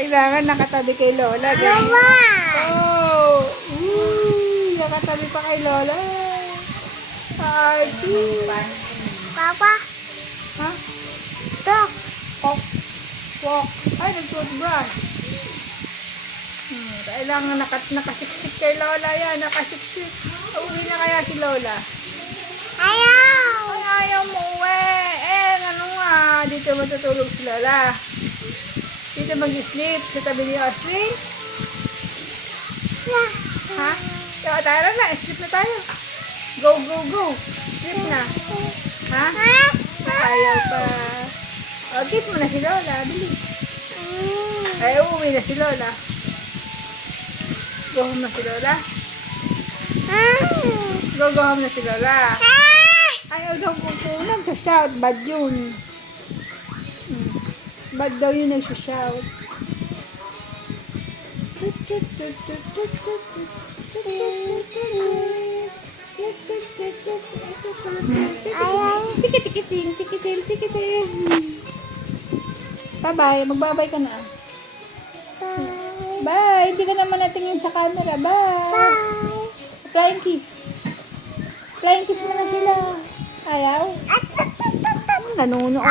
Kailangan nakatabi kay Lola. Mama! Oh! Nakatabi pa kay Lola. Archie. Papa! Ha? Ito! Walk. Walk. Ay, nag-toothbrush. Kailangan nakasiksik kay Lola yan. Nakasiksik. Uwi na kaya si Lola? Ayaw! Ay, ayaw mo uwi. Ano nga. Dito matutulog si Lola. Dito mag-sleep. Sa tabi ni Oswin. Ha? Tayo na. Sleep na tayo. Go, go, go. Sleep na. Ha? Ayaw pa. O, kiss mo na si Lola. Bili. Ay, uuwi na si Lola. Go home na si Lola. Go home na si Lola. Ayaw daw kukunan sa shout. Bad yun. Bad daw yun nag-shout. Tikiting, tikiting, tikiting. Bye-bye. Magbabay ka na. Bye. Hindi ka naman natingin sa camera. Bye. Flying kiss. Flying kiss mo na sila. Ayaw? Nanunood.